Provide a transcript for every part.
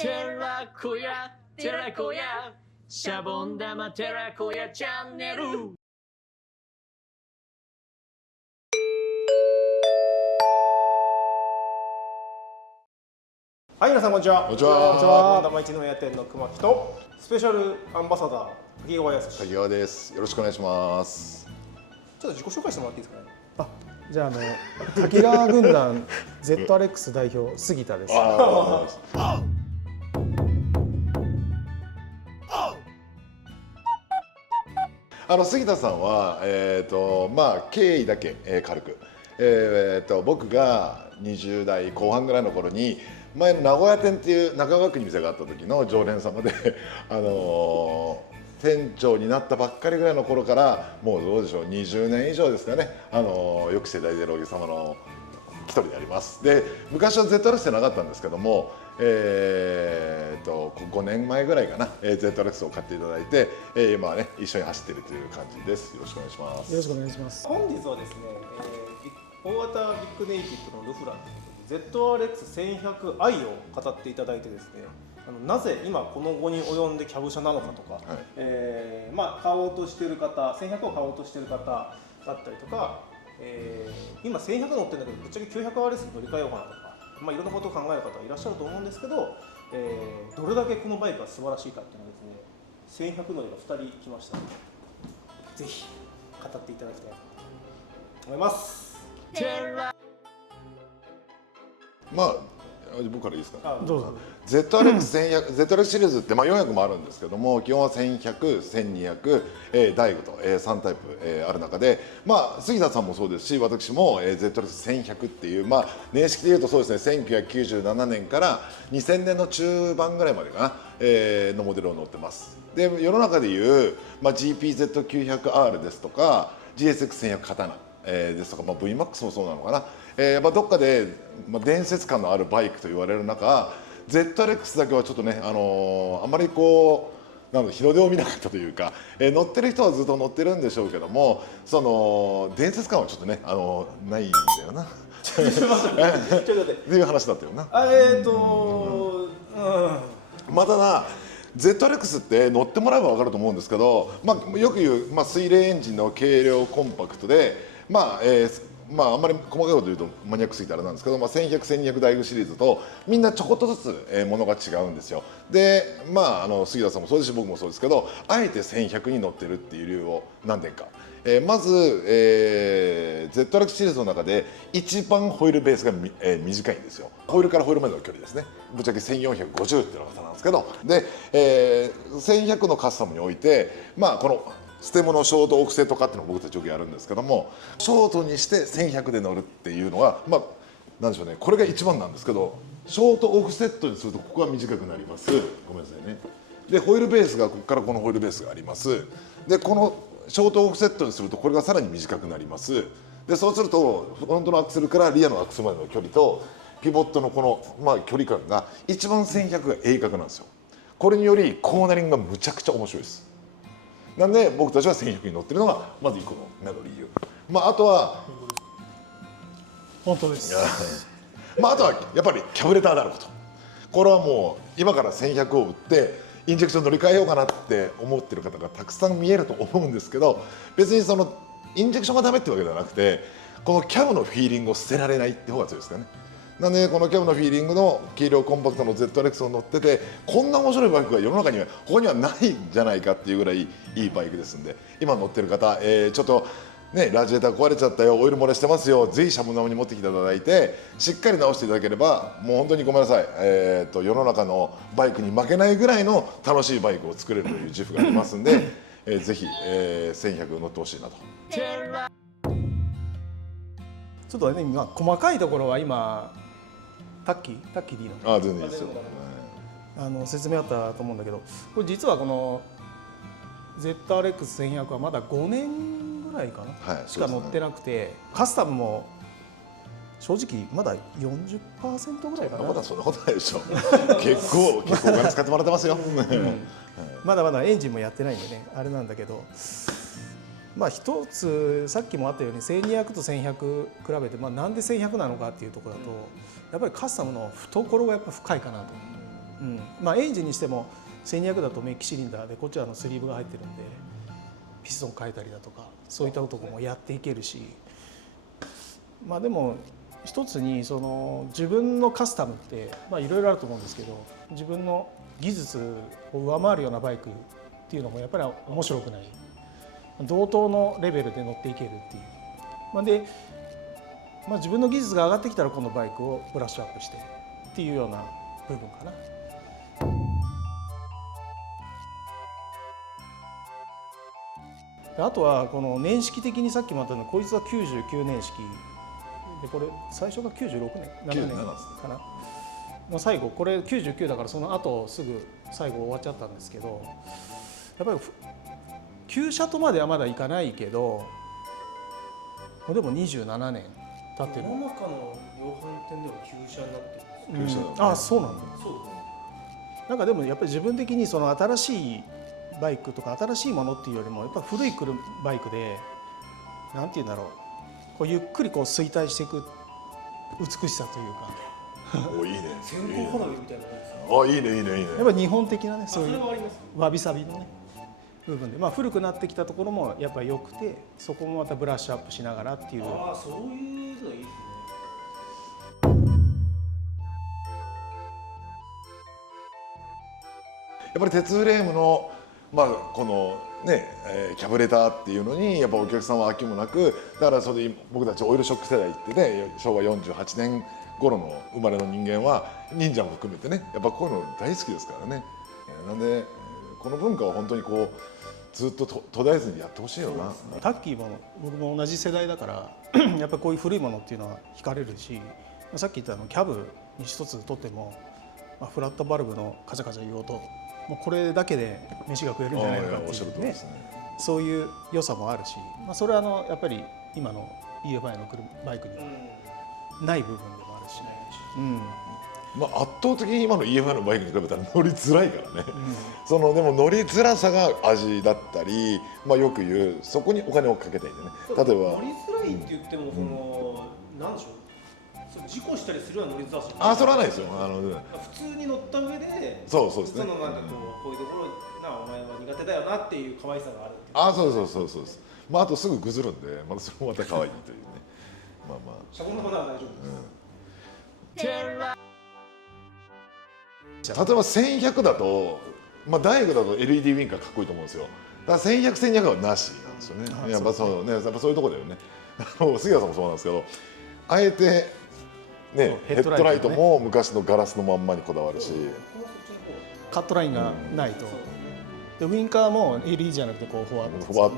寺子屋寺子屋シャボン玉寺子屋チャンネル。はい、皆さんこんにちは。こんにちは。シャボン玉一の屋店の熊木とスペシャルアンバサダー滝川康。滝川です。よろしくお願いします。ちょっと自己紹介してもらっていいですかね。じゃあ滝川軍団 ZRX 代表杉田です。杉田さんは経緯だけ、軽く、僕が20代後半ぐらいの頃に前の名古屋店っていう中川区に店があった時の常連様で店長になったばっかりぐらいの頃からもうどうでしょう20年以上ですかねよく世代でロギ様の一人であります。で昔は ZRX ってなかったんですけども、5年前ぐらいかな、ZRX を買っていただいて、今はね一緒に走っているという感じです。よろしくお願いします。よろしくお願いします。本日はですね、大型ビッグネイキッドのルフランということで ZRX1100i を語っていただいてですね、なぜ今この後に及んでキャブ車なのかとか、はい買おうとしている方、1100を買おうとしている方だったりとか、今1100乗ってるんだけどぶっちゃけ 900RS に乗り換えようかなとか、いろんなことを考える方いらっしゃると思うんですけど、どれだけこのバイクが素晴らしいかっていうのはですね、1100乗りが2人来ましたので、ぜひ語っていただきたいと思います。僕からいいですか。どうぞ。ZRX シリーズって400もあるんですけども、基本は1100、1200、第5と、3タイプ、ある中で、杉田さんもそうですし私も、ZRX1100 っていう、年式でいうとそうですね1997年から2000年の中盤ぐらいまでかな、のモデルを乗ってます。で世の中でいう、GPZ900R ですとか GSX1100 刀、ですとか、VMAX もそうなのかな、どっかで、伝説感のあるバイクと言われる中 ZRX だけはちょっとね、あまりこう日の出を見なかったというか、乗ってる人はずっと乗ってるんでしょうけども、その伝説感はちょっとねないんだよなっていう話だったよな。ただZRX って乗ってもらえば分かると思うんですけど、よく言う、水冷エンジンの軽量コンパクトであんまり細かいこと言うとマニアックすぎたらなんですけど、1100、1200ダイグシリーズとみんなちょこっとずつものが違うんですよ。で杉田さんもそうですし僕もそうですけど、あえて1100に乗ってるっていう理由を何点か。まず、ZRX シリーズの中で一番ホイールベースが短いんですよ。ホイールからホイールまでの距離ですね。ぶっちゃけ1450っていうのがなんですけど、で、1100のカスタムにおいてこのステムのショートオフセット化っていうのを僕たちよくやるんですけども、ショートにして1100で乗るっていうのはなんでしょうね、これが一番なんですけど、ショートオフセットにするとここが短くなります。ごめんなさいね。でホイールベースがここからこのホイールベースがあります。でこのショートオフセットにするとこれがさらに短くなります。でそうするとフロントのアクセルからリアのアクセルまでの距離とピボットのこの、距離感が一番1100が鋭角なんですよ。これによりコーナリングがむちゃくちゃ面白いです。なんで僕たちは1100に乗ってるのがまず1個の目の理由。あとは本当です。あとはやっぱりキャブレターであること。これはもう今から1100を売ってインジェクション乗り換えようかなって思ってる方がたくさん見えると思うんですけど、別にそのインジェクションがダメってわけではなくて、このキャブのフィーリングを捨てられないって方が強いですかね。なんでこのキャブのフィーリングの軽量コンパクトの ZRX を乗ってて、こんな面白いバイクが世の中にはここにはないんじゃないかっていうぐらいいいバイクですんで、今乗ってる方、ちょっとねラジエーター壊れちゃったよ、オイル漏れしてますよ、ぜひシャボン玉に持ってきていただいてしっかり直していただければ、もう本当にごめんなさい、世の中のバイクに負けないぐらいの楽しいバイクを作れるという自負がありますんで、ぜひ、1100乗ってほしいなと。ちょっとね、細かいところは今タッキーでいいの？全然いいですよ。説明あったと思うんだけど、これ実はこの ZRX1100 はまだ5年ぐらいかな、しか乗ってなくて、カスタムも正直まだ 40% ぐらいかな。まだそんなことないでしょ結構お金使ってもらってますよまだまだエンジンもやってないんでね、あれなんだけど、一つさっきもあったように1200と1100比べて、なんで1100なのかっていうところだと、やっぱりカスタムの懐がやっぱ深いかなと。まあエンジンにしても1200だとメッキシリンダーでこっちはスリーブが入ってるんでピストン変えたりだとかそういったこともやっていけるし、まあでも一つにその自分のカスタムってまあいろいろあると思うんですけど、自分の技術を上回るようなバイクっていうのもやっぱり面白くない、同等のレベルで乗っていけるっていう、まあ、で、まあ、自分の技術が上がってきたら今度バイクをブラッシュアップしてっていうような部分かな。あとはこの年式的にさっきもあったのこいつは99年式で、これ最初が96年7年かなの最後、これ99だからその後すぐ最後終わっちゃったんですけど、やっぱり旧車とまではまだいかないけどでも27年経ってる。世の中の量販店でも旧車になってるんですよ。旧車だねあ、そうなんだ。そうですね。なんかでもやっぱり自分的にその新しいバイクとか新しいものっていうよりもやっぱ古いバイクでなんていうんだろう、こうゆっくりこう衰退していく美しさというかお、いいね。線香花火みたいなもんですか。あ、いいねいいねいいね。やっぱり日本的なねそういうそれはあります。わびさびのね部分で、まあ、古くなってきたところもやっぱり良くて、そこもまたブラッシュアップしながらっていう。ああ、そういうのいいですね。やっぱり鉄フレームの、まあ、このね、キャブレターっていうのにやっぱお客さんは飽きもなく、だからそれで僕たちオイルショック世代ってね、昭和48年頃の生まれの人間は忍者も含めてね、やっぱこういうの大好きですからね。なんでこの文化は本当にこうずっと途絶えずにやってほしいよな。タッキーも僕も同じ世代だからやっぱりこういう古いものっていうのは惹かれるし、さっき言ったキャブに一つとっても、まあ、フラットバルブのカチャカチャいう音、もうこれだけで飯が食えるんじゃないのかっておっしゃるいうね、通りですね。そういう良さもあるし、まあ、それはやっぱり今の EFI のバイクにはない部分でもあるし、まあ、圧倒的に今の EFI のバイクに比べたら乗りづらいからね、そのでも乗りづらさが味だったり、まあ、よく言うそこにお金をかけたいんでね。例えば乗りづらいって言ってもその、なんでしょう。そう事故したりするような乗りづらさ。あ、それはないですよ。普通に乗った上で、そうですね。そのなんかこういうところなお前は苦手だよなっていう可愛さがあるっていう。あ、そうです。まああとすぐぐずるんで、またそれもまた可愛いというね。まあまあ。車高の方は大丈夫です。例えば1100だと、まあ、大工だと LED ウィンカーかっこいいと思うんですよ。だから1100、1200はなしなんですよね。やっぱそうね、やっぱそういうところだよね。杉谷さんもそうなんですけど、あえてね、ヘッドライトも昔のガラスのまんまにこだわるし、カットラインがないと、でウインカーも LED じゃなくてこうふわっ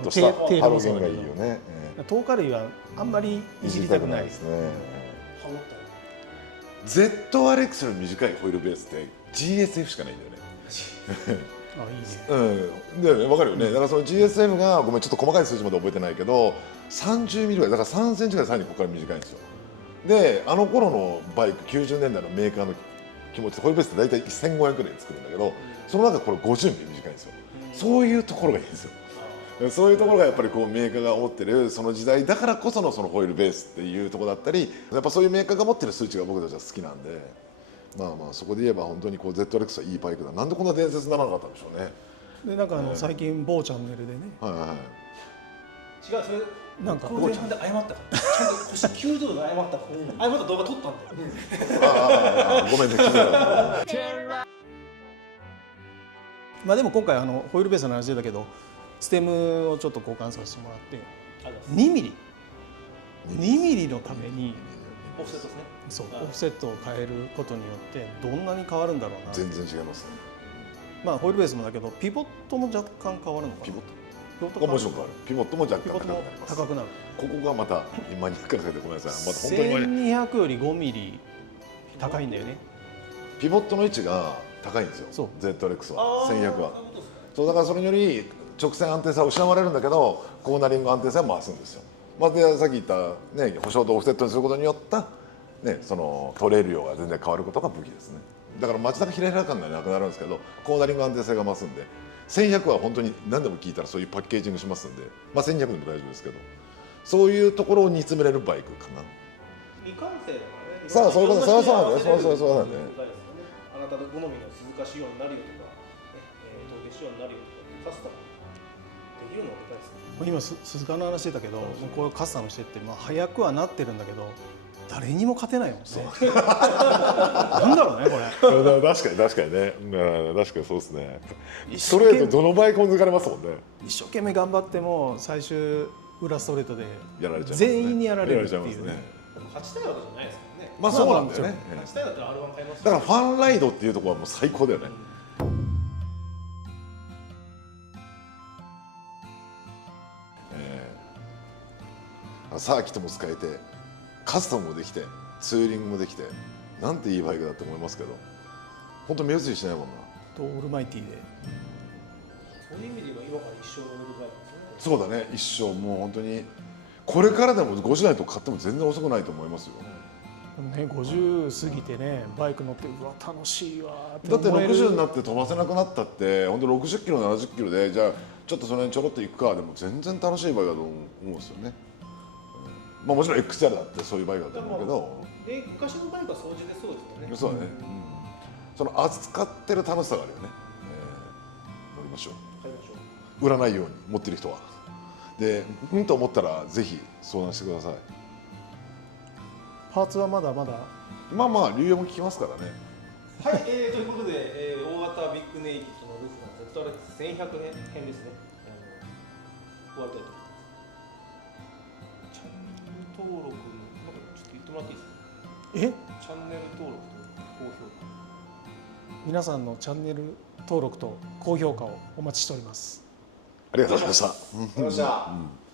としたハ低ロゲンがいいよね。透過類はあんまりいじりたくないですね。ZRX より短いホイールベースって GSF しかないんだよね。あ、いいね。だよね、わかるよね。だからその GSF がごめんちょっと細かい数字まで覚えてないけど、30ミリぐらいだから3センチぐらいさらにここから短いんですよ。で、あの頃のバイク90年代のメーカーの気持ちでホイールベースって大体1500円で作るんだけど、その中でこれ50ミリ短いんですよ。そういうところがいいんですよ。そういうところがやっぱりこうメーカーが持ってるその時代だからこそのそのホイールベースっていうところだったり、やっぱそういうメーカーが持ってる数値が僕たちは好きなんで、まあまあそこで言えば本当にこう ZRX はいいバイクだ。なんでこんな伝説にならなかったんでしょうね。でなんか最近某チャンネルでね、はいはいはい。違う、それなんかこの前半で謝ったからちゃんと星90度で謝ったから謝った動画撮ったんだよ。ああごめんね。まあでも今回ホイールベースの話だけどステムをちょっと交換させてもらって2ミリのためにオフセットですね。そうオフセットを変えることによってどんなに変わるんだろうな。全然違いますね。まあホイールベースもだけどピボットも若干変わるのかな。ピボットトもちろん変わる。ピボットも若干ピボットも高くなる。ここがまた今にかけてごめんなさい。また本当に1200より5ミリ高いんだよね。ピボットの位置が高いんですよ。そう ZRX は1100は。そうだからそれにより直線安定さを失われるんだけどコーナリング安定さを回すんですよ。まあ、でさっき言ったね保証とオフセットにすることによったねその取れる量が全然変わることが武器ですね。だから街中ひらひら感がなくなるんですけどコーナリング安定性が増すんで1100は本当に何でも聞いたらそういうパッケージングしますんで、まあ、1200でも大丈夫ですけどそういうところを煮詰めれるバイクかな。未完成だからね。さあそういうことそうなんだよ。そうなんだよ。あなた方好みの鈴鹿仕様になるよとか、陶芸仕様になるよとかカスタムできるのがでかいですね。今鈴鹿の話してたけど、もうこういうカスタムしてって、まあ、早くはなってるんだけど誰にも勝てないもんね。なんだろうねこれ。確かに確かにね、うん、確かにそうですね。ストレートどのバイクも抜かれますもんね。一生懸命頑張っても最終裏ストレートでやられちゃいますね。全員にやられるっていうね。やられちゃいますね。でも勝ちたいわけじゃないですからね。まあそうなんだよね。勝ちたいだったら R1 買いますし。だからファンライドっていうところはもう最高だよね。サーキットも使えてカスタムもできてツーリングもできてなんていいバイクだと思いますけど、本当目移りしないもんな。とオールマイティーで。そういう意味で言えば今から一生乗れるバイクですね。そうだね、一生もう本当にこれからでも50代とか買っても全然遅くないと思いますよ。でもね、50過ぎてねバイク乗ってうわ楽しいわってだって思える。60になって飛ばせなくなったって本当60キロ70キロでじゃあちょっとそれにちょろっと行くかでも全然楽しいバイクだと思うんですよね。まあもちろん XR だってそういうバイクだと思うけど、で昔のバイクは掃除でそうですよね。そうだね、その扱ってる楽しさがあるよね。乗りましょう。買いましょう。売らないように持ってる人は。でと思ったらぜひ相談してください。パーツはまだまだ。まあまあ流用も聞きますからね。はい、ということで、大型ビッグネイキッドのルフナ ZRX1100 編ですね。終わりたいと思います。チャンネル登録の、なんかちょっと言ってもらっていいですか。え？チャンネル登録と高評価。皆さんのチャンネル登録と高評価をお待ちしております。ありがとうございました。ありがとうございました。